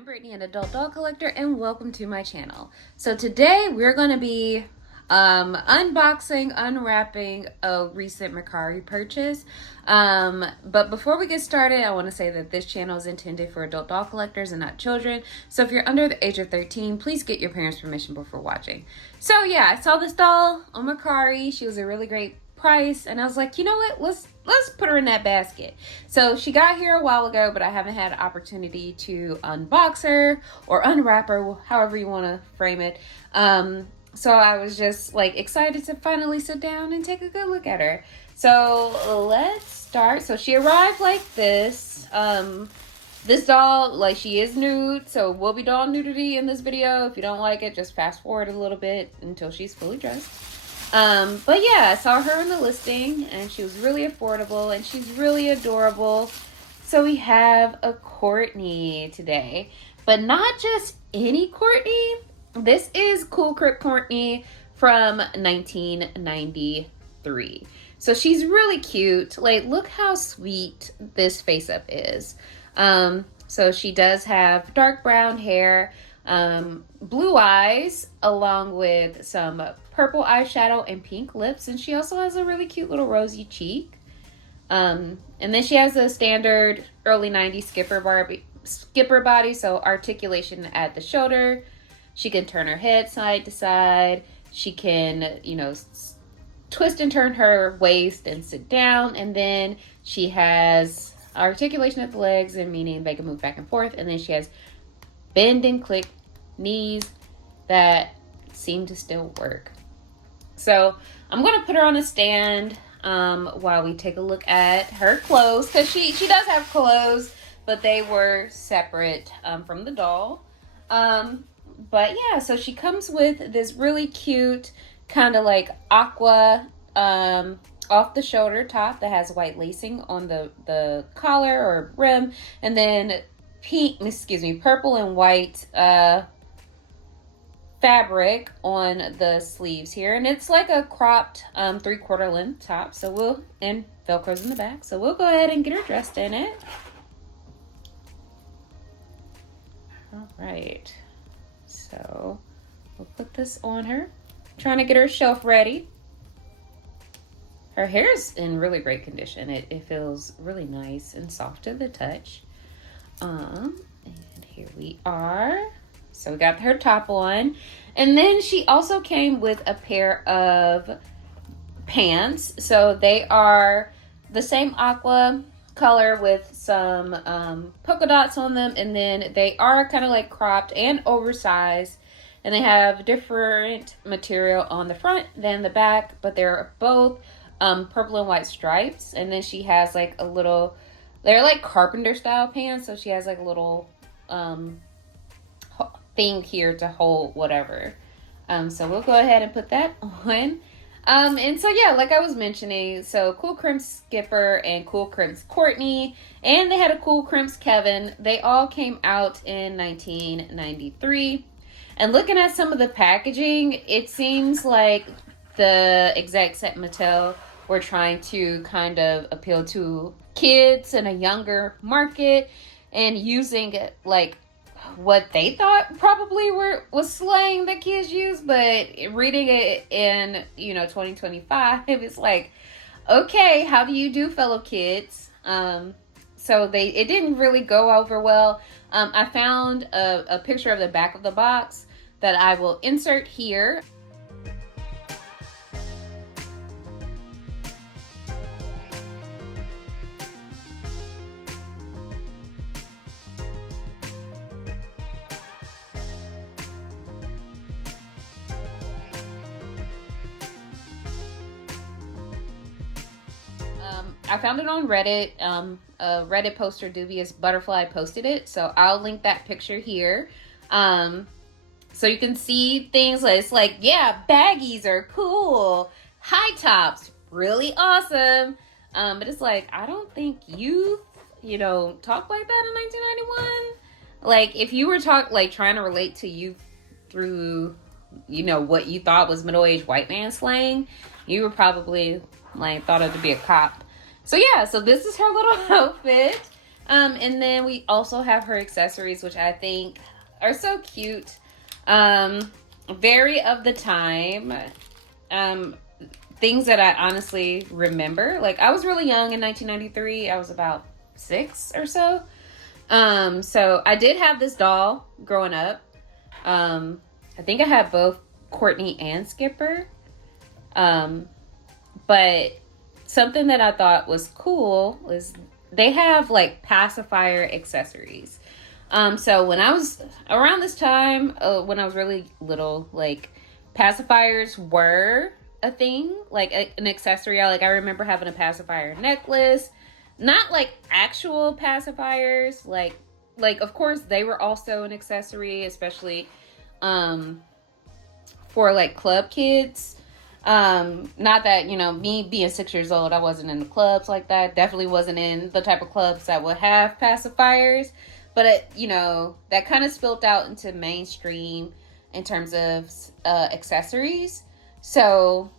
I'm Brittany, an adult doll collector, and welcome to my channel. So today we're going to be unboxing, unwrapping a recent Mercari purchase. But before we get started, I want to say that this channel is intended for adult doll collectors and not children. So if you're under the age of 13, please get your parents' permission before watching. So yeah, I saw this doll on Mercari. She was a really great price, and I was like, you know what, let's put her in that basket. So she got here a while ago, but I haven't had an opportunity to unbox her or unwrap her, however you want to frame it. So I was just like excited to finally sit down and take a good look at her. So let's start. So she arrived like this. This doll, like, she is nude, so we'll be doll nudity in this video. If you don't like it, just fast forward a little bit until she's fully dressed. But yeah, I saw her in the listing, and she was really affordable, and she's really adorable. So we have a Courtney today, but not just any Courtney. This is Crimp Courtney from 1993. So she's really cute. Like, look how sweet this face up is. So she does have dark brown hair, blue eyes, along with some purple eyeshadow and pink lips, and she also has a really cute little rosy cheek. And then she has a standard early 90s skipper body, so articulation at the shoulder. She can turn her head side to side. She can, you know, twist and turn her waist and sit down. And then she has articulation at the legs, and meaning they can move back and forth. And then she has bend and click knees that seem to still work. So I'm going to put her on a stand while we take a look at her clothes, because she does have clothes, but they were separate from the doll. But yeah, so she comes with this really cute kind of like aqua off the shoulder top that has white lacing on the collar or rim, and then purple and white fabric on the sleeves here, and it's like a cropped 3/4 length top. So and velcro's in the back, so we'll go ahead and get her dressed in it. All right, so we'll put this on her, trying to get her shelf ready. Her hair's in really great condition. It feels really nice and soft to the touch. And here we are. So we got her top on, and then she also came with a pair of pants. So they are the same aqua color with some polka dots on them, and then they are kind of like cropped and oversized, and they have different material on the front than the back, but they're both purple and white stripes. And then she has like a little, they're like carpenter style pants, so she has like a little thing here to hold whatever. So we'll go ahead and put that on. And so yeah, like I was mentioning, so Cool Crimp's Skipper and Cool Crimp's Courtney, and they had a Cool Crimp's Kevin. They all came out in 1993. And looking at some of the packaging, it seems like the execs at Mattel were trying to kind of appeal to kids in a younger market, and using like what they thought probably was slang that kids use, but reading it in 2025, it's like, okay, how do you do, fellow kids? So it didn't really go over well. I found a picture of the back of the box that I will insert here. I found it on Reddit. A Reddit poster, Dubious Butterfly, posted it, so I'll link that picture here. So you can see things like, it's like, yeah, baggies are cool, high tops, really awesome. But it's like, I don't think youth, talk like that in 1991. Like, if you were trying to relate to youth through, what you thought was middle-aged white man slang, you were probably thought it to be a cop. So yeah, so this is her little outfit. And then we also have her accessories, which I think are so cute. Very of the time. Things that I honestly remember. Like, I was really young in 1993. I was about 6 or so. So I did have this doll growing up. I think I had both Courtney and Skipper. But something that I thought was cool was they have like pacifier accessories. So when I was around this time, when I was really little, like pacifiers were a thing, like an accessory. I remember having a pacifier necklace, not like actual pacifiers, like of course they were also an accessory, especially for like club kids. Not that, me being 6 years old, I wasn't in the clubs like that. Definitely wasn't in the type of clubs that would have pacifiers. But that kind of spilled out into mainstream in terms of accessories. So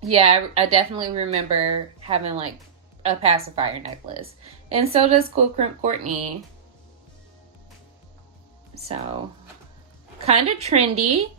yeah, I definitely remember having like a pacifier necklace. And so does Cool Crimp Courtney. So kind of trendy,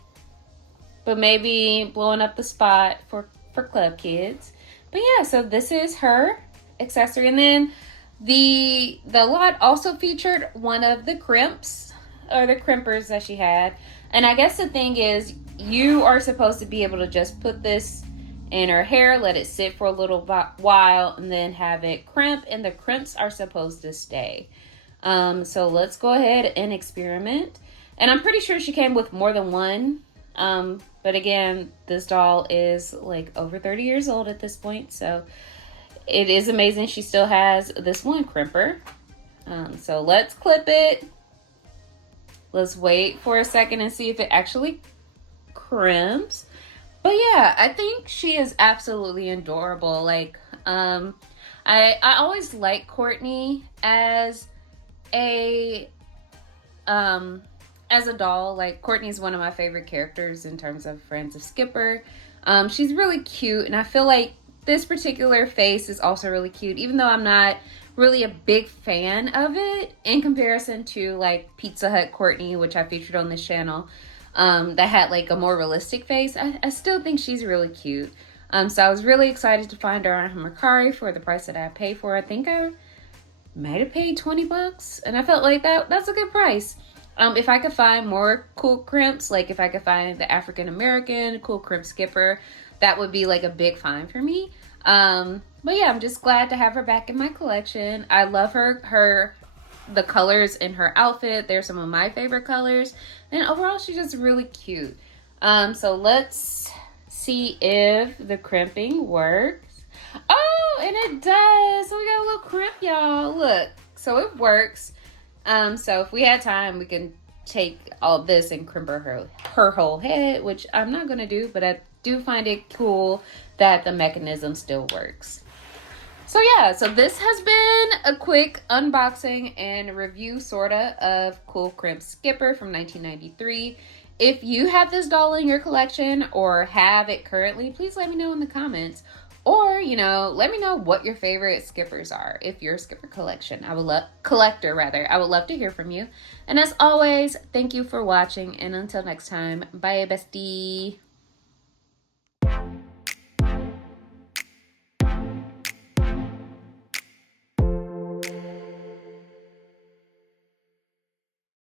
but maybe blowing up the spot for club kids. But yeah, so this is her accessory. And then the lot also featured one of the crimps, or the crimpers that she had. And I guess the thing is, you are supposed to be able to just put this in her hair, let it sit for a little while, and then have it crimp, and the crimps are supposed to stay. So let's go ahead and experiment. And I'm pretty sure she came with more than one. But again, this doll is like over 30 years old at this point, so it is amazing she still has this one crimper. So let's clip it. Let's wait for a second and see if it actually crimps. But yeah, I think she is absolutely adorable. Like, I always like Courtney as a doll. Like, Courtney's one of my favorite characters in terms of Friends of Skipper. She's really cute, and I feel like this particular face is also really cute, even though I'm not really a big fan of it in comparison to like Pizza Hut Courtney, which I featured on this channel, that had like a more realistic face. I still think she's really cute. So I was really excited to find her on Mercari for the price that I paid for. I think I might have paid $20, and I felt like that's a good price. If I could find more cool crimps, like if I could find the African American cool crimp Skipper, that would be like a big find for me. But yeah, I'm just glad to have her back in my collection. I love the colors in her outfit. They're some of my favorite colors. And overall, she's just really cute. So let's see if the crimping works. Oh, and it does. So we got a little crimp, y'all. Look, so it works. So if we had time, we can take all this and crimp her whole head, which I'm not going to do, but I do find it cool that the mechanism still works. So yeah, so this has been a quick unboxing and review sorta of Cool Crimp Skipper from 1993. If you have this doll in your collection or have it currently, please let me know in the comments. Or, let me know what your favorite Skippers are. If you're a Skipper collector, I would love to hear from you. And as always, thank you for watching. And until next time, bye, bestie.